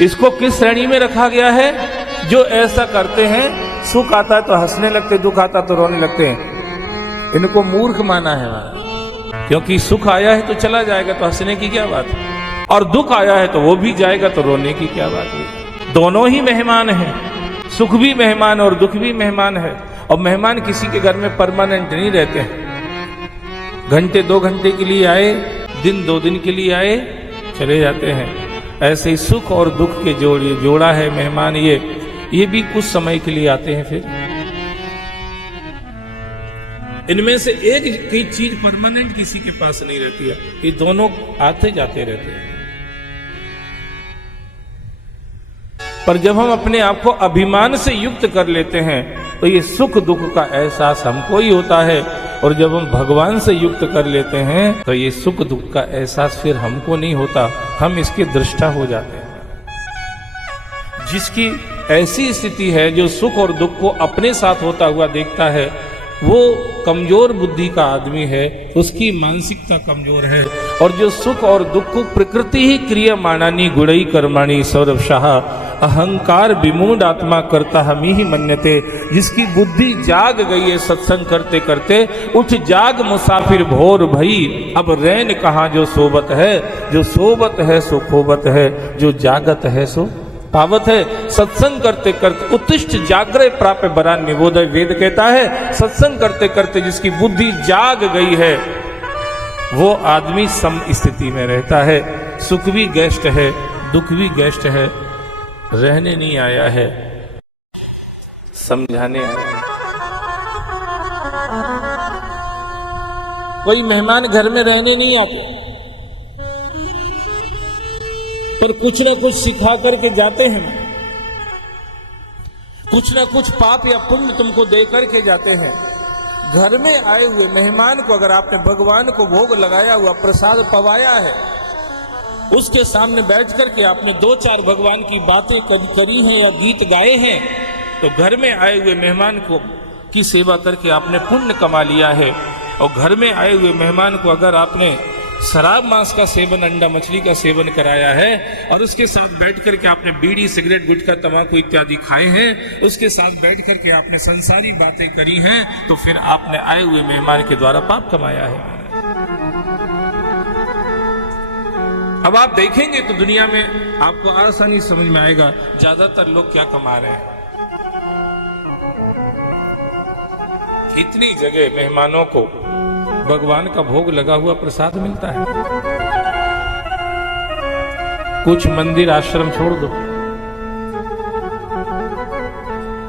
इसको किस श्रेणी में रखा गया है? जो ऐसा करते हैं, सुख आता है तो हंसने लगते, दुख आता तो रोने लगते हैं, इनको मूर्ख माना है हमारा। क्योंकि सुख आया है तो चला जाएगा, तो हंसने की क्या बात है, और दुख आया है तो वो भी जाएगा, तो रोने की क्या बात है। दोनों ही मेहमान हैं, सुख भी मेहमान और दुख भी मेहमान है। और मेहमान किसी के घर में परमानेंट नहीं रहते हैं, घंटे 2 घंटे के लिए आए, दिन 2 दिन के लिए आए, चले जाते हैं। ऐसे ही सुख और दुख के जोड़ा है मेहमान, ये भी कुछ समय के लिए आते हैं। फिर इनमें से एक कोई चीज परमानेंट किसी के पास नहीं रहती है, ये दोनों आते जाते रहते हैं। पर जब हम अपने आप को अभिमान से युक्त कर लेते हैं तो ये सुख दुख का एहसास हमको ही होता है, और जब हम भगवान से युक्त कर लेते हैं तो ये सुख दुख का एहसास फिर हमको नहीं होता, हम इसके दृष्टा हो जाते हैं। जिसकी ऐसी स्थिति है, जो सुख और दुख को अपने साथ होता हुआ देखता है, वो कमजोर बुद्धि का आदमी है, उसकी मानसिकता कमजोर है। और जो सुख और दुख को प्रकृति ही क्रियमाणानी गुणई कर्माणी सौरभशाह अहंकार विमूढ़ आत्मा करता हमी ही मन्यते, जिसकी बुद्धि जाग गई है सत्संग करते करते, उठ जाग मुसाफिर भोर भई, अब रैन कहाँ जो सोबत है, जो सोबत है सो खोबत है, जो जागत है सो पावत है। सत्संग करते करते उत्तिष्ठ जागृय प्राप्य बरा निबोधय, वेद कहता है सत्संग करते करते जिसकी बुद्धि जाग गई है वो आदमी सम स्थिति में रहता है। सुख भी गेस्ट है, दुख भी गेस्ट है, रहने नहीं आया है, समझाने आया। कोई मेहमान घर में रहने नहीं आते, पर कुछ ना कुछ सिखा करके जाते हैं, कुछ ना कुछ पाप या पुण्य तुमको दे करके जाते हैं। घर में आए हुए मेहमान को अगर आपने भगवान को भोग लगाया हुआ प्रसाद पवाया है, उसके सामने बैठ करके आपने 2-4 भगवान की बातें करी हैं या गीत गाए हैं, तो घर में आए हुए मेहमान को की सेवा करके आपने पुण्य कमा लिया है। और घर में आए हुए मेहमान को अगर आपने शराब मांस का सेवन, अंडा मछली का सेवन कराया है, और उसके साथ बैठ करके आपने बीड़ी सिगरेट गुटखा तंबाकू इत्यादि खाए हैं, उसके साथ बैठ करके आपने संसारी बातें करी हैं, तो फिर आपने आए हुए मेहमान के द्वारा पाप कमाया है। अब आप देखेंगे तो दुनिया में आपको आसानी समझ में आएगा ज्यादातर लोग क्या कमा रहे हैं। कितनी जगह मेहमानों को भगवान का भोग लगा हुआ प्रसाद मिलता है। कुछ मंदिर आश्रम छोड़ दो,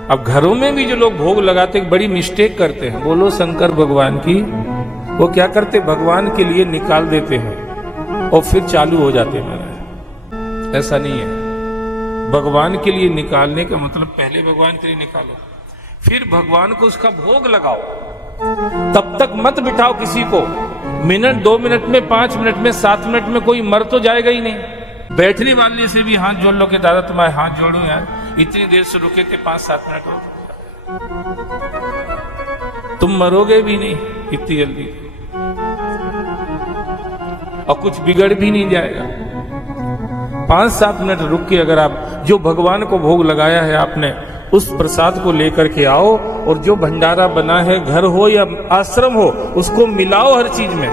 अब घरों में भी जो लोग भोग लगाते बड़ी मिस्टेक करते हैं। बोलो शंकर भगवान की, वो क्या करते, भगवान के लिए निकाल देते हैं और फिर चालू हो जाते हैं। ऐसा नहीं है। भगवान के लिए निकालने का मतलब पहले भगवान के लिए निकालो, फिर भगवान को उसका भोग लगाओ। तब तक मत बिठाओ किसी को। मिनट 2 मिनट में, 5 मिनट में, 7 मिनट में कोई मर तो जाएगा ही नहीं। बैठने वाले से भी हाथ जोड़ लो कि दादा तुम्हारे हाथ जोड़ूं यार, इतनी देर से रुके थे, 5-7 मिनट हो, तुम मरोगे भी नहीं इतनी जल्दी, और कुछ बिगड़ भी नहीं जाएगा। 5-7 मिनट रुक के अगर आप जो भगवान को भोग लगाया है आपने, उस प्रसाद को लेकर के आओ, और जो भंडारा बना है, घर हो या आश्रम हो, उसको मिलाओ हर चीज में।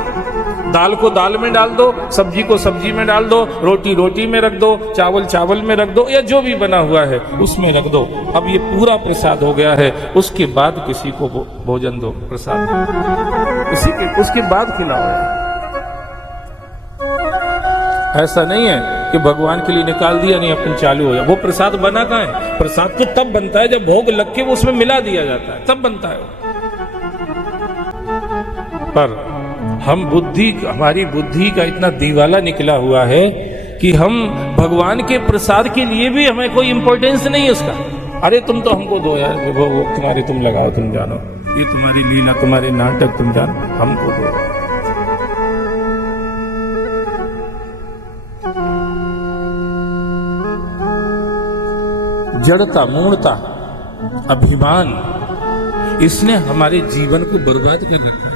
दाल को दाल में डाल दो, सब्जी को सब्जी में डाल दो, रोटी रोटी में रख दो, चावल चावल में रख दो, या जो भी बना हुआ है उसमें रख दो। अब ये पूरा प्रसाद हो गया है, उसके बाद किसी को भोजन दो, प्रसाद उसके बाद खिलाओ। ऐसा नहीं है कि भगवान के लिए निकाल दिया, नहीं अपन चालू हो जाए। वो प्रसाद बना कहाँ है? प्रसाद तो तब बनता है जब भोग लग के वो उसमें मिला दिया जाता है, तब बनता है। पर हमारी बुद्धि का इतना दीवाला निकला हुआ है कि हम भगवान के प्रसाद के लिए भी हमें कोई इंपॉर्टेंस नहीं है उसका। अरे तुम तो हमको दो यार, वो तुम्हारे तुम लगाओ, तुम जानो, ये तुम्हारी लीला, तुम्हारे नाटक तुम जानो, हमको दो। जड़ता, मूढ़ता, अभिमान, इसने हमारे जीवन को बर्बाद कर रखा है।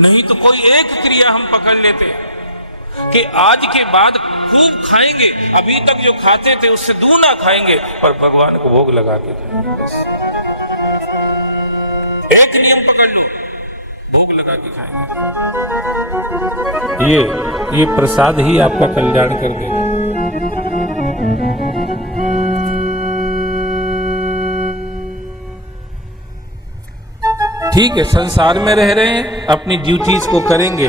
नहीं तो कोई एक क्रिया हम पकड़ लेते हैं, कि आज के बाद खूब खाएंगे, अभी तक जो खाते थे उससे दूना खाएंगे, पर भगवान को भोग लगा के खाएंगे। एक नियम पकड़ लो, भोग लगा के खाएंगे। ये प्रसाद ही आपका कल्याण कर देगा। ठीक है, संसार में रह रहे हैं, अपनी ड्यूटीज को करेंगे,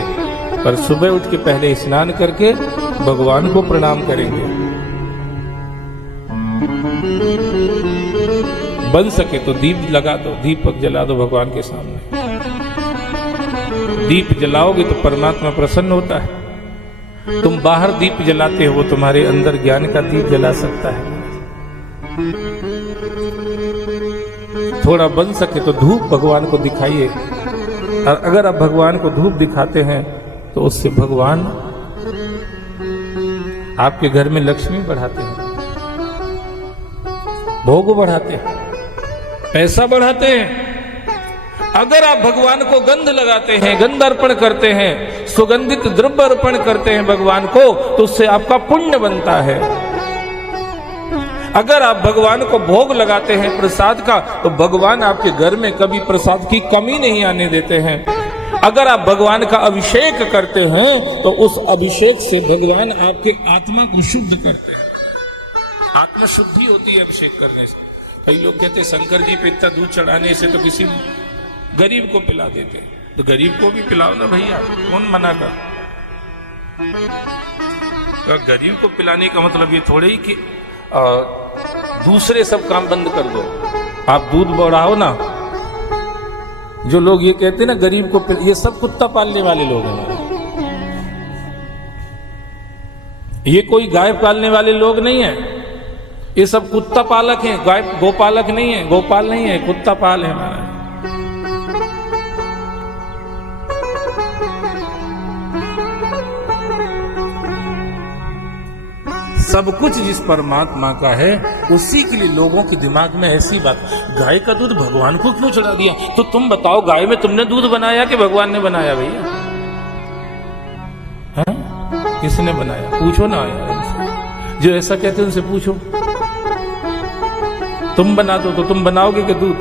पर सुबह उठ के पहले स्नान करके भगवान को प्रणाम करेंगे। बन सके तो दीप लगा दो, दीपक जला दो भगवान के सामने। दीप जलाओगे तो परमात्मा प्रसन्न होता है। तुम बाहर दीप जलाते हो, वो तुम्हारे अंदर ज्ञान का दीप जला सकता है। थोड़ा बन सके तो धूप भगवान को दिखाइए, और अगर आप भगवान को धूप दिखाते हैं तो उससे भगवान आपके घर में लक्ष्मी बढ़ाते हैं, भोग बढ़ाते हैं, पैसा बढ़ाते हैं। अगर आप भगवान को गंध लगाते हैं, गंध अर्पण करते हैं, सुगंधित द्रव्य अर्पण करते हैं भगवान को, तो उससे आपका पुण्य बनता है। अगर आप भगवान को भोग लगाते हैं प्रसाद का, तो भगवान आपके घर में कभी प्रसाद की कमी नहीं आने देते हैं। अगर आप भगवान का अभिषेक करते हैं, तो उस अभिषेक से भगवान आपके आत्मा को शुद्ध करते हैं। आत्मा शुद्धि होती है अभिषेक करने से। कई लोग कहते हैं शंकर जी पे इतना दूध चढ़ाने से तो किसी गरीब को पिला देते, तो गरीब को भी पिलाओ ना भैया, कौन मना कर। तो गरीब को पिलाने का मतलब ये थोड़े ही कि दूसरे सब काम बंद कर दो, आप दूध बढ़ाओ ना। जो लोग ये कहते हैं ना गरीब को, ये सब कुत्ता पालने वाले लोग हैं। ये कोई गाय पालने वाले लोग नहीं है, ये सब कुत्ता पालक हैं। गाय गोपालक नहीं है, गोपाल नहीं है, कुत्ता पाल है हमारा। सब कुछ जिस परमात्मा का है उसी के लिए लोगों के दिमाग में ऐसी बात, गाय का दूध भगवान को क्यों चढ़ा दिया? तो तुम बताओ, गाय में तुमने दूध बनाया कि भगवान ने बनाया भैया? हैं? किसने बनाया? पूछो ना यार, जो ऐसा कहते हैं उनसे पूछो। तुम बना दो तो तुम बनाओगे कि दूध?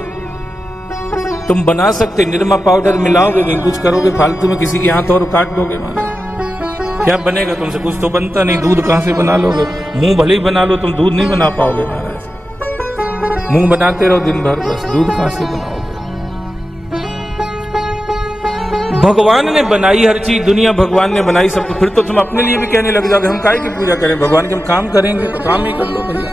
तुम बना सकते, निरमा पाउडर मिलाओगे, कहीं कुछ करोगे फालतू में, किसी के हाथ और काट दोगे, मानो क्या बनेगा तुमसे? कुछ तो बनता नहीं। दूध कहां से बना लोगे? मुंह भले ही बना लो, तुम दूध नहीं बना पाओगे महाराज। मुंह बनाते रहो दिन भर, बस दूध कहां से बनाओगे? भगवान ने बनाई हर चीज, दुनिया भगवान ने बनाई सब। फिर तो तुम अपने लिए भी कहने लग जाओगे हम काहे की पूजा करें भगवान की? हम काम करेंगे तो काम ही कर लो भैया।